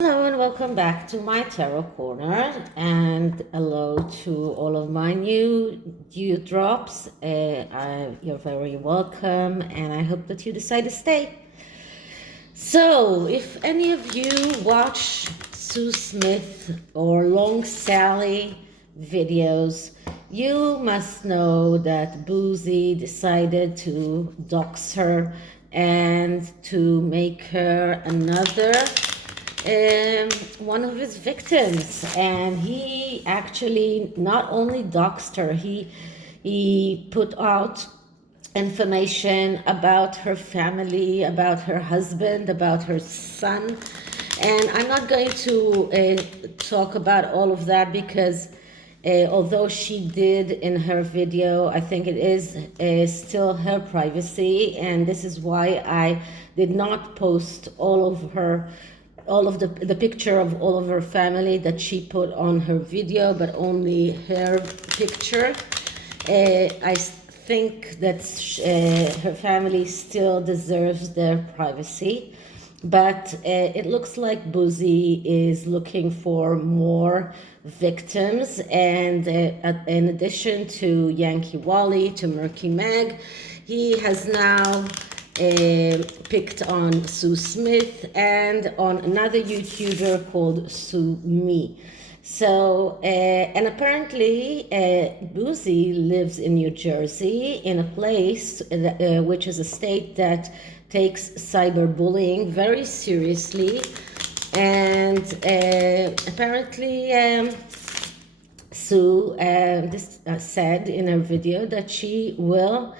Hello and welcome back to my tarot corner, and hello to all of my new dewdrops. You're very welcome, and I hope that you decide to stay. So, if any of you watch Sue Smith or Longsally videos, you must know that Bouzy decided to dox her and to make her another one of his victims, and he actually not only doxed her, he put out information about her family, about her husband, about her son. And I'm not going to talk about all of that because although she did in her video, I think it is still her privacy, and this is why I did not post all of the picture of all of her family that she put on her video, but only her picture. I think that her family still deserves their privacy, but it looks like Bouzy is looking for more victims, and in addition to Yankee Wally, to Murky Meg, he has now picked on Sue Smith and on another YouTuber called Sue Me. So, and apparently, Bouzy lives in New Jersey, in a place which is a state that takes cyberbullying very seriously. And apparently, Sue said in her video that she will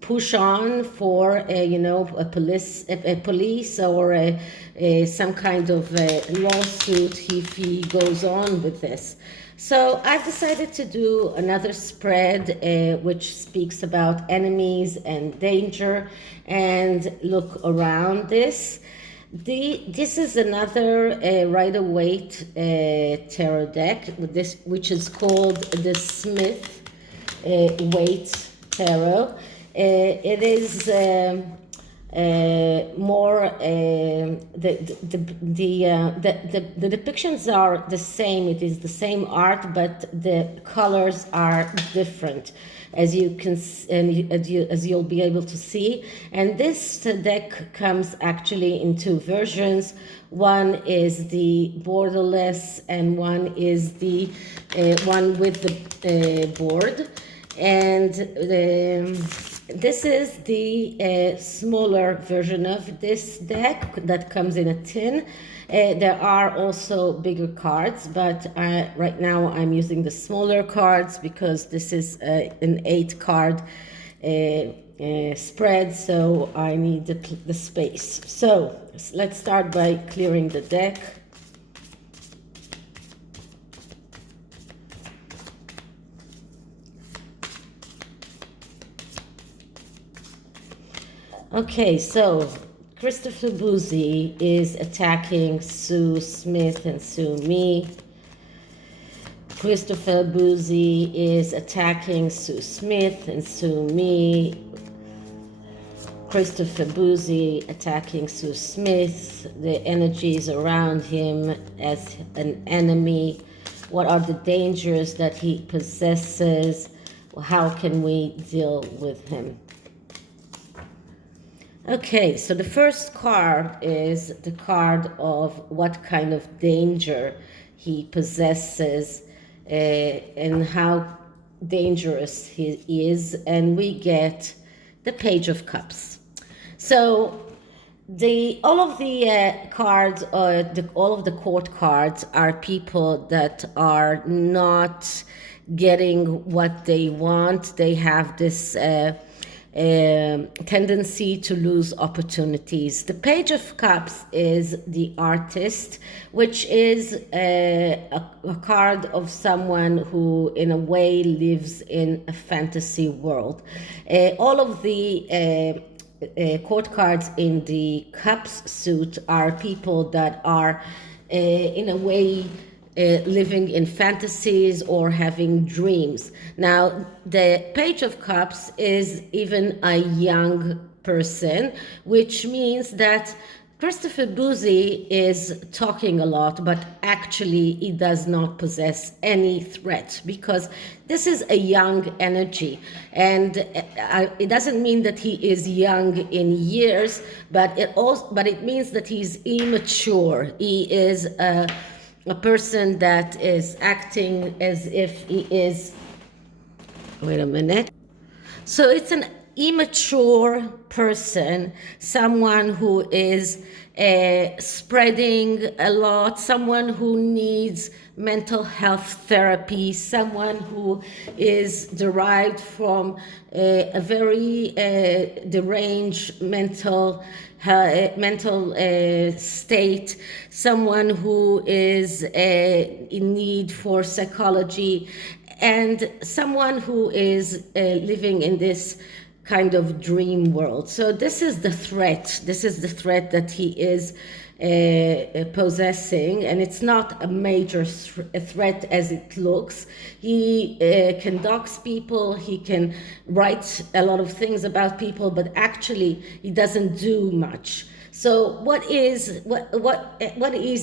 push on for a police or some kind of lawsuit if he goes on with this. So I've decided to do another spread which speaks about enemies and danger, and look around this. This is another Waite tarot deck, which is called the Smith Waite tarot. It is more the depictions are the same. It is the same art, but the colors are different, as you can as you'll be able to see. And this deck comes actually in two versions. One is the borderless, and one is the one with the board. And this is the smaller version of this deck that comes in a tin. There are also bigger cards, but right now I'm using the smaller cards because this is an 8-card spread, so I need the space. So let's start by clearing the deck. Okay, so Christopher Bouzy is attacking Sue Smith and Sue Me. Christopher Bouzy is attacking Sue Smith and Sue Me. Christopher Bouzy attacking Sue Smith. The energies around him as an enemy. What are the dangers that he possesses? How can we deal with him? Okay, so the first card is the card of what kind of danger he possesses and how dangerous he is, and we get the Page of Cups. So all of the cards, all of the court cards, are people that are not getting what they want. They have this tendency to lose opportunities. The Page of Cups is the artist, which is a card of someone who in a way lives in a fantasy world. All of the court cards in the Cups suit are people that are in a way living in fantasies or having dreams. Now, the Page of Cups is even a young person, which means that Christopher Bouzy is talking a lot, but actually he does not possess any threat, because this is a young energy. And it doesn't mean that he is young in years, but it means that he's immature. He is a person that is acting as if he is, wait a minute. So it's an immature person, someone who is spreading a lot, someone who needs mental health therapy, someone who is derived from a very deranged mental state, someone who is in need for psychology, and someone who is living in this kind of dream world. So this is the threat. This is the threat that he is possessing, and it's not a major threat as it looks. He can dox people, he can write a lot of things about people, but actually he doesn't do much. So what is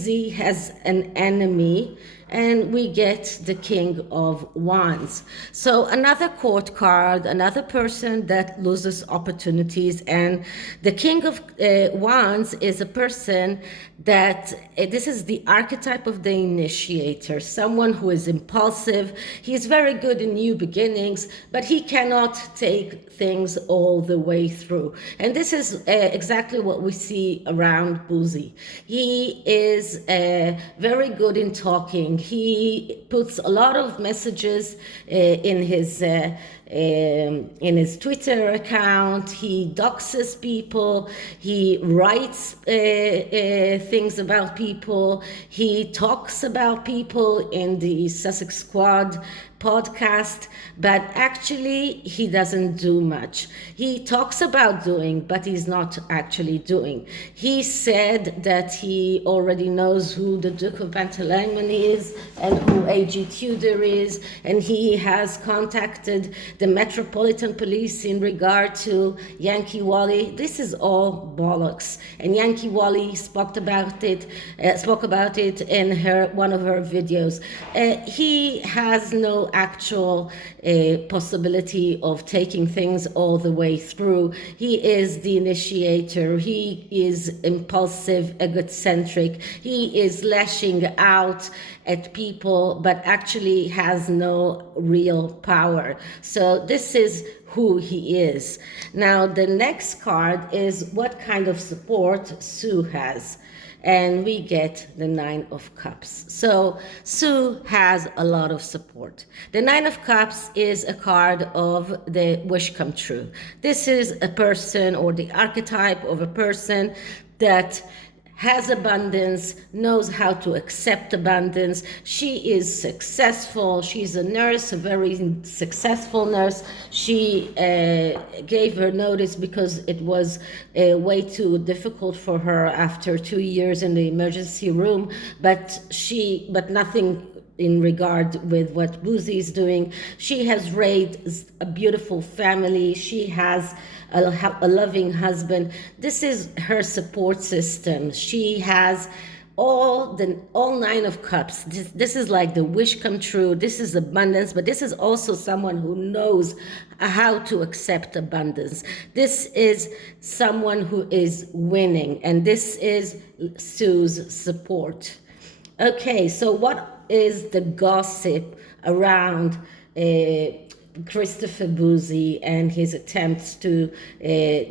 he has an enemy, and we get the King of Wands. So another court card, another person that loses opportunities. And the King of Wands is a person that, this is the archetype of the initiator, someone who is impulsive. He's very good in new beginnings, but he cannot take things all the way through. And this is exactly what we see around Bouzy. He is very good in talking. He puts a lot of messages in his Twitter account. He doxes people. He writes things about people. He talks about people in the Sussex Squad podcast, but actually he doesn't do much. He talks about doing, but he's not actually doing. He said that he already knows who the Duke of Pantalaimon is and who A.G. Tudor is, and he has contacted the Metropolitan Police in regard to Yankee Wally. This is all bollocks, and Yankee Wally spoke about it in one of her videos. He has no actual possibility of taking things all the way through. He is the initiator. He is impulsive, egocentric. He is lashing out at people, but actually has no real power. So this is who he is. Now, the next card is what kind of support Sue has. And we get the Nine of Cups. So Sue has a lot of support. The Nine of Cups is a card of the wish come true. This is a person, or the archetype of a person that has abundance, knows how to accept abundance. She is successful. She's a nurse, a very successful nurse. She gave her notice because it was way too difficult for her after 2 years in the emergency room, but nothing in regard with what Bouzy is doing. She has raised a beautiful family. She has a loving husband. This is her support system. She has all Nine of Cups. This is like the wish come true. This is abundance, but this is also someone who knows how to accept abundance. This is someone who is winning, and this is Sue's support. Okay, so what is the gossip around Christopher Bouzy and his attempts to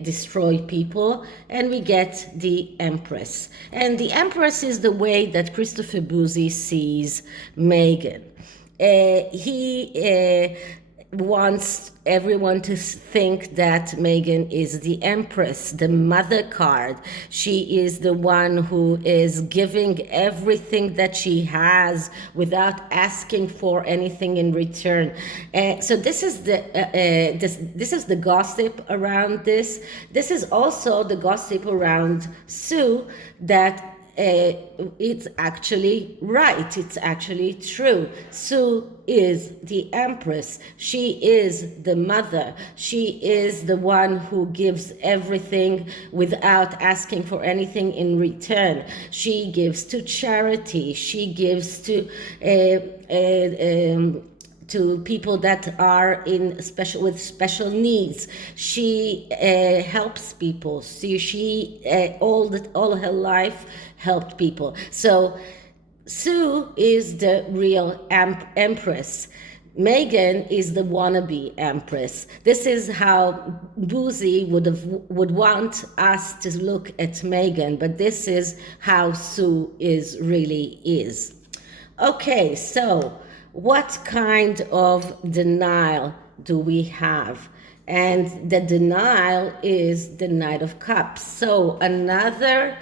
destroy people? And we get the Empress. And the Empress is the way that Christopher Bouzy sees Meghan. He wants everyone to think that Meghan is the Empress, the mother card. She is the one who is giving everything that she has without asking for anything in return. So this is the gossip around this. This is also the gossip around Sue, that it's actually right. It's actually true. Sue is the empress. She is the mother. She is the one who gives everything without asking for anything in return. She gives to charity. She gives to people that are with special needs. She helps people. She all her life helped people. So Sue is the real empress. Megan is the wannabe empress. This is how Bouzy would want us to look at Megan, but this is how Sue really is. Okay, so what kind of denial do we have? And the denial is the Knight of Cups. So another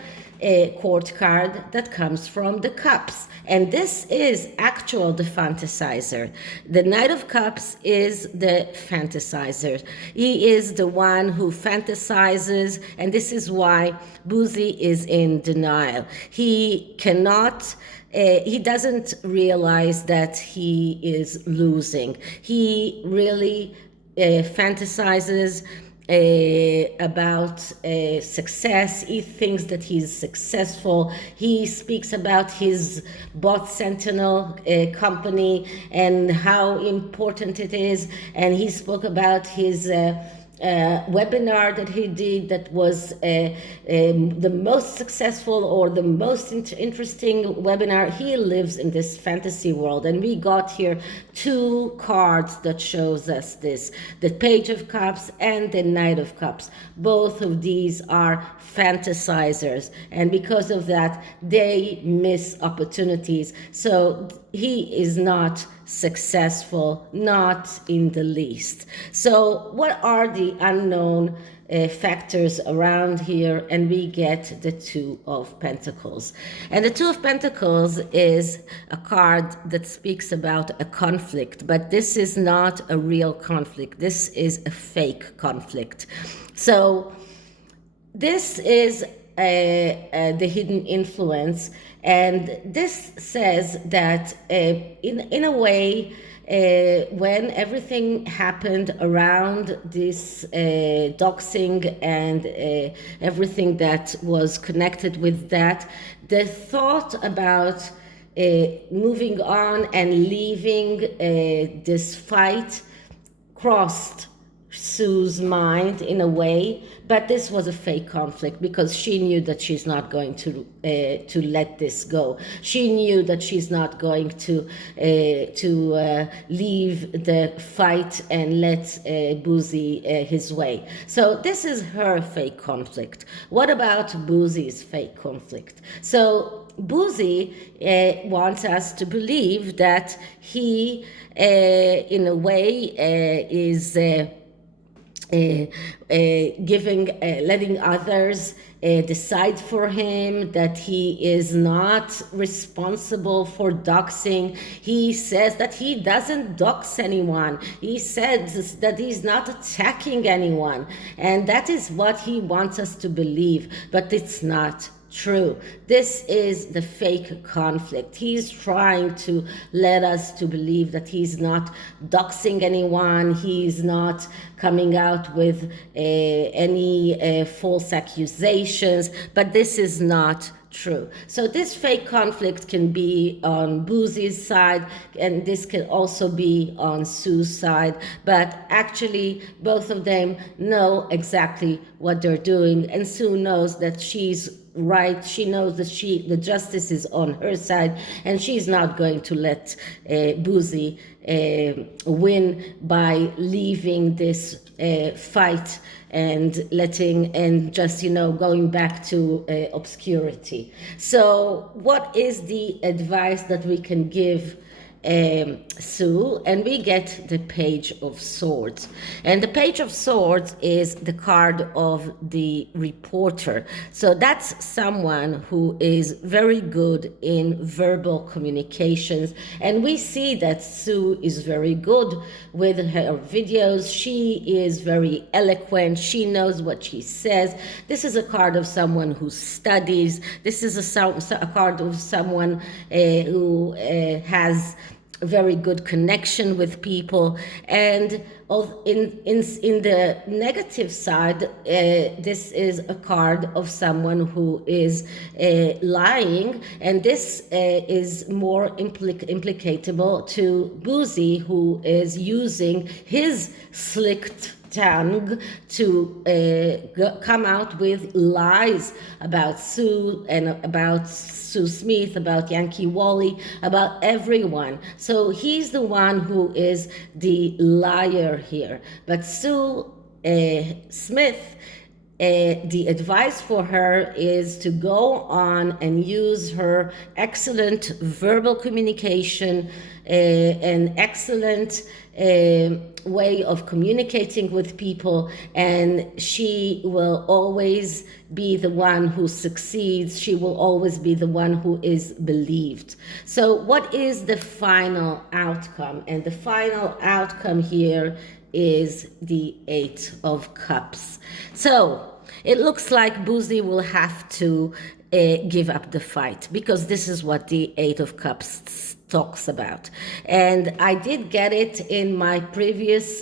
court card that comes from the Cups. And this is the fantasizer. The Knight of Cups is the fantasizer. He is the one who fantasizes, and this is why Bouzy is in denial. He doesn't realize that he is losing. He really fantasizes about success. He thinks that he's successful. He speaks about his bot Sentinel company and how important it is. And he spoke about his webinar that he did that was the most successful or the most interesting webinar. He lives in this fantasy world, and we got here two cards that shows us this: the Page of Cups and the Knight of Cups. Both of these are fantasizers, and because of that they miss opportunities. So he is not successful, not in the least. So what are the unknown factors around here? And we get the Two of Pentacles. And the Two of Pentacles is a card that speaks about a conflict, but this is not a real conflict. This is a fake conflict. So this is the hidden influence, and this says that in a way, when everything happened around this doxing and everything that was connected with that, the thought about moving on and leaving this fight crossed Sue's mind in a way, but this was a fake conflict because she knew that she's not going to let this go. She knew that she's not going to leave the fight and let Bouzy his way. So this is her fake conflict. What about Bouzy's fake conflict? So Bouzy wants us to believe that he, in a way, is letting others decide for him, that he is not responsible for doxing. He says that he doesn't dox anyone. He says that he's not attacking anyone, and that is what he wants us to believe, but it's not true. This is the fake conflict. He's trying to let us to believe that he's not doxing anyone. He's not coming out with any false accusations, but this is not true. So this fake conflict can be on Bouzy's side, and this can also be on Sue's side, but actually both of them know exactly what they're doing, and Sue knows that she's right. She knows that the justice is on her side, and she's not going to let Bouzy win by leaving this fight and just going back to obscurity. So what is the advice that we can give Sue, and we get the Page of Swords. And the Page of Swords is the card of the reporter. So that's someone who is very good in verbal communications. And we see that Sue is very good with her videos. She is very eloquent. She knows what she says. This is a card of someone who studies. This is a card of someone who has a very good connection with people. And in the negative side, this is a card of someone who is lying, and this is more implicatable to Bouzy, who is using his slicked tongue to come out with lies about Sue and about Sue Smith, about Yankee Wally, about everyone. So he's the one who is the liar here. But Sue Smith, the advice for her is to go on and use her excellent verbal communication, an excellent way of communicating with people, and she will always be the one who succeeds. She will always be the one who is believed. So what is the final outcome? And the final outcome here is the Eight of Cups. So it looks like Bouzy will have to give up the fight, because this is what the Eight of Cups talks about. And I did get it in my previous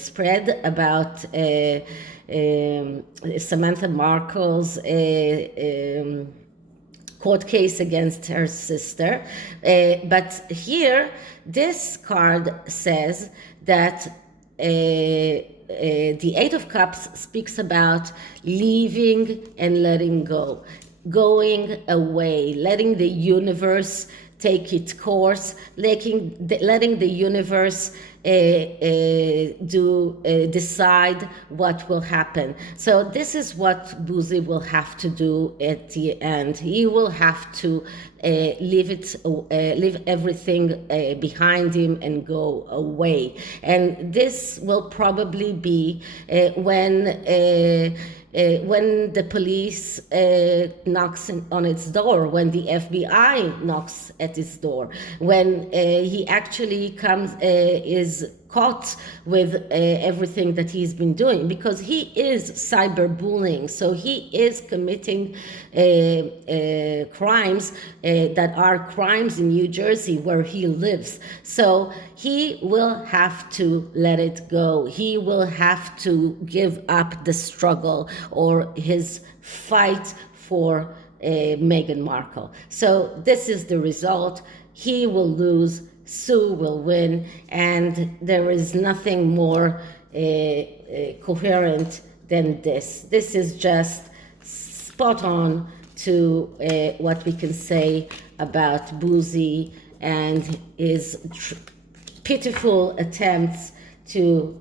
spread about Samantha Markle's court case against her sister. But here, this card says that the Eight of Cups speaks about leaving and letting go, going away, letting the universe take its course, letting the universe decide what will happen. So this is what Bouzy will have to do at the end. He will have to leave everything behind him and go away. And this will probably be when the police knocks on its door, when the FBI knocks at its door, when he actually is caught with everything that he's been doing, because he is cyberbullying. So he is committing crimes that are crimes in New Jersey where he lives. So he will have to let it go. He will have to give up the struggle or his fight for Meghan Markle. So this is the result. He will lose, Sue will win, and there is nothing more coherent than this. This is just spot on to what we can say about Bouzy and his pitiful attempts to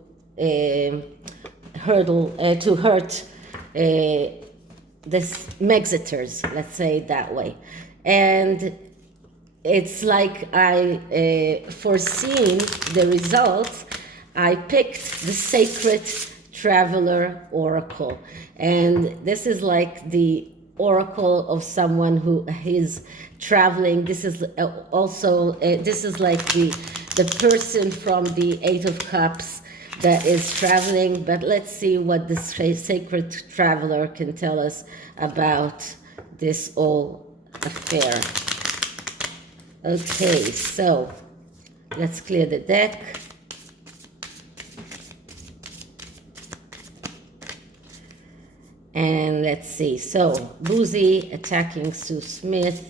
hurt this Mexiters, let's say it that way. And it's like I foreseen the results. I picked the Sacred Traveler Oracle, and this is like the oracle of someone who is traveling. This is also this is like the person from the Eight of Cups that is traveling. But let's see what the Sacred Traveler can tell us about this whole affair. Okay, so let's clear the deck. And let's see. So Bouzy attacking Sue Smith,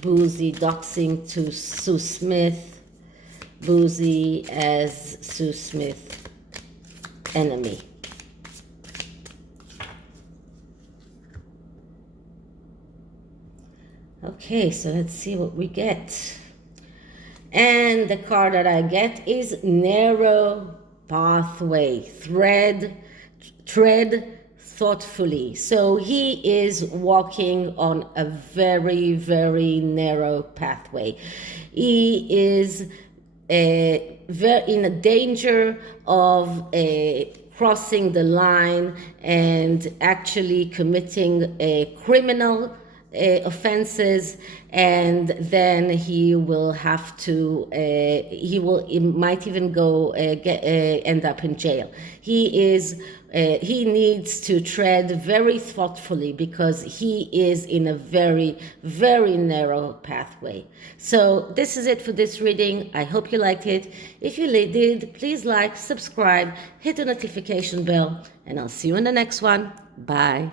Bouzy doxing to Sue Smith, Bouzy as Sue Smith enemy. Okay, so let's see what we get. And the card that I get is Narrow Pathway. Tread thoughtfully. So he is walking on a very, very narrow pathway. He is in a danger of crossing the line and actually committing criminal offenses, and then he will have to he might even go end up in jail. He needs to tread very thoughtfully because he is in a very, very narrow pathway. So this is it for this reading. I hope you liked it. If you did, please like, subscribe, hit the notification bell, and I'll see you in the next one. Bye.